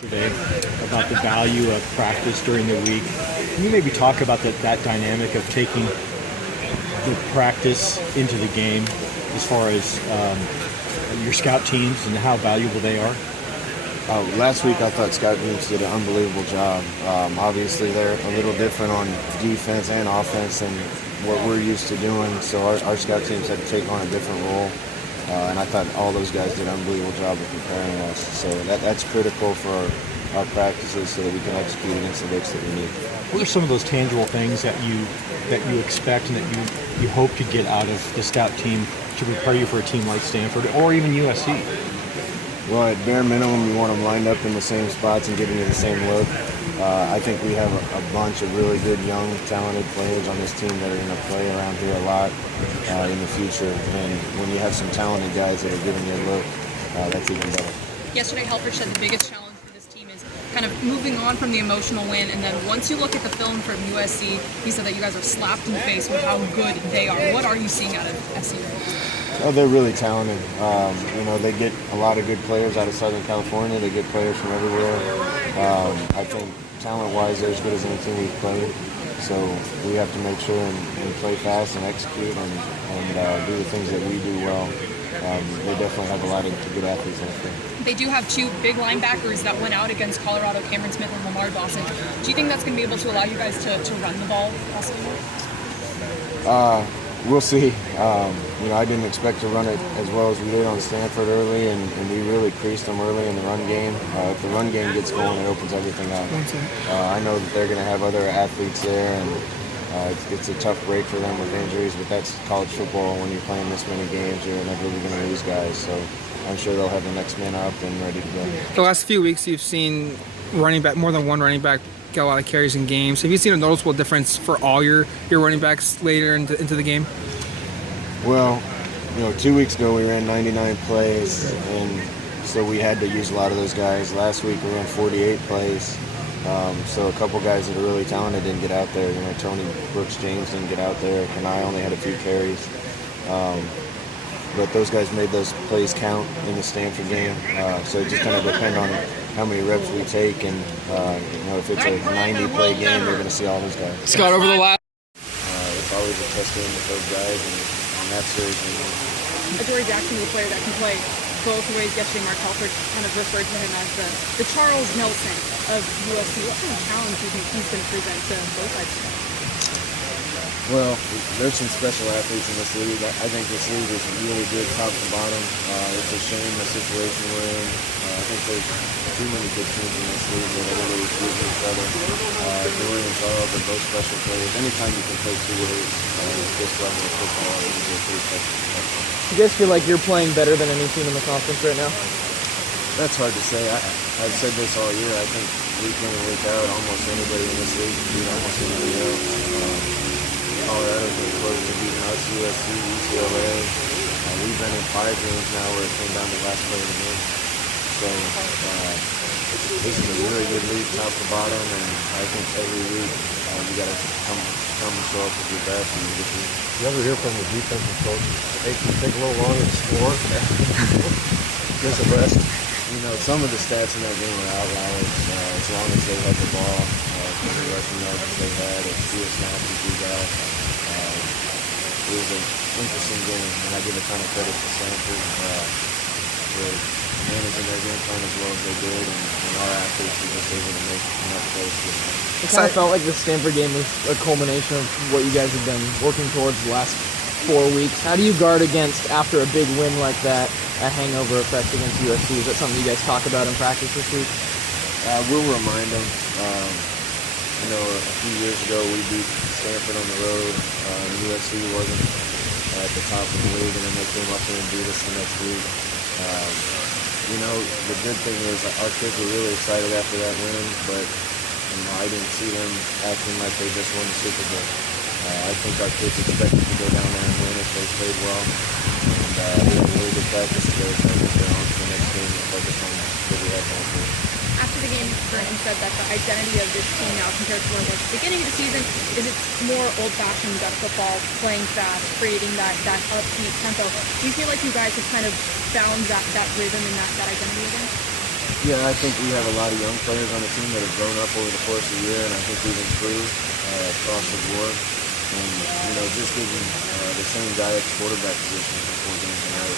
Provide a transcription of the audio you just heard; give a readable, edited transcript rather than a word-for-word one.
Today about the value of practice during the week. Can you maybe talk about that dynamic of taking the practice into the game as far as your scout teams and how valuable they are? Last week I thought scout teams did an unbelievable job. Obviously they're a little different on defense and offense than what we're used to doing, so our scout teams had to take on a different role. And I thought all those guys did an unbelievable job of preparing us. So that's critical for our practices so that we can execute against the looks that we need. What are some of those tangible things that you expect and that you hope to get out of the scout team to prepare you for a team like Stanford or even USC? Well, at bare minimum, you want them lined up in the same spots and giving you the same look. I think we have a bunch of really good, young, talented players on this team that are going to play around here a lot in the future. And when you have some talented guys that are giving you a look, that's even better. Yesterday, Helfrich said the biggest challenge for this team is kind of moving on from the emotional win, and then once you look at the film from USC, he said that you guys are slapped in the face with how good they are. What are you seeing out of SC? Oh, they're really talented. They get a lot of good players out of Southern California. They get players from everywhere. I think talent-wise, they're as good as any team we've played. So we have to make sure and play fast and execute and do the things that we do well. They definitely have a lot of good athletes out there. They do have two big linebackers that went out against Colorado, Cameron Smith and Lamar Dawson. Do you think that's going to be able to allow you guys to run the ball possibly? We'll see. I didn't expect to run it as well as we did on Stanford early, and we really creased them early in the run game. If the run game gets going, it opens everything up. I know that they're going to have other athletes there, and it's a tough break for them with injuries, but that's college football. When you're playing this many games, you're inevitably going to lose guys. So I'm sure they'll have the next man up and ready to go. The last few weeks, you've seen more than one running back get a lot of carries in games. Have you seen a noticeable difference for all your running backs later into the game? Well, 2 weeks ago we ran 99 plays, and so we had to use a lot of those guys. Last week we ran 48 plays, so a couple guys that are really talented didn't get out there. Tony Brooks-James didn't get out there. Kanai only had a few carries. But those guys made those plays count in the Stanford game. So it just kind of depends on how many reps we take, and if it's a 90-play game, you're going to see all those guys. Scott, over the last. It's always a test game with those guys, and that's seriously. Adoree Jackson is a player that can play both ways. Yesterday, Mark Helfrich kind of referred to him as the Charles Nelson of USC. What kind of challenge do you think he's going to present to both sides? Well, there's some special athletes in this league. I think this league is really good top to bottom. It's a shame the situation we're in. I think there's too many good teams in this league that everybody's using each other. Adoree and Charles are both special players. Anytime you can play two ways at this level of football, it's a pretty special. Do you guys feel like you're playing better than any team in the conference right now? That's hard to say. I've said this all year. I think week in and week out, almost anybody in this league can beat almost anybody else. Colorado's been close to beating us, USC, UCLA. We've been in 5 games now where it came down to the last play of the game. So this is a really good league, top to bottom, and I think every week you got to come and show up with your best and you get to. You ever hear from the defensive coach, hey, can you take a little longer to score? Just a rest. Some of the stats in that game are outliers. As long as they had the ball, the rushing yards that they had, a few snaps that we got. It was an interesting game, and I give a ton of credit to Stanford for managing their game plan as well as they did, and our athletes were just able to make enough plays to win. It kind of felt like the Stanford game was a culmination of what you guys have been working towards the last 4 weeks. How do you guard against, after a big win like that, a hangover effect against USC? Is that something you guys talk about in practice this week? We'll remind them. A few years ago we beat Stanford on the road. USC wasn't at the top of the league, and then they came up here and beat us the next week. The good thing is our kids were really excited after that win, but I didn't see them acting like they just won the Super Bowl. I think our kids expected to go down there and win if they played well, and we had a really good practice today, so I think they're on to the next game and focus on what we have going forward. After the game, Vernon said that the identity of this team now compared to the beginning of the season is it's more old-fashioned gut football, playing fast, creating that upbeat tempo. Do you feel like you guys have kind of found that rhythm and that identity again? Yeah, I think we have a lot of young players on the team that have grown up over the course of the year, and I think we've improved across the board. And, just giving the same guy at the quarterback position for 4 games in a row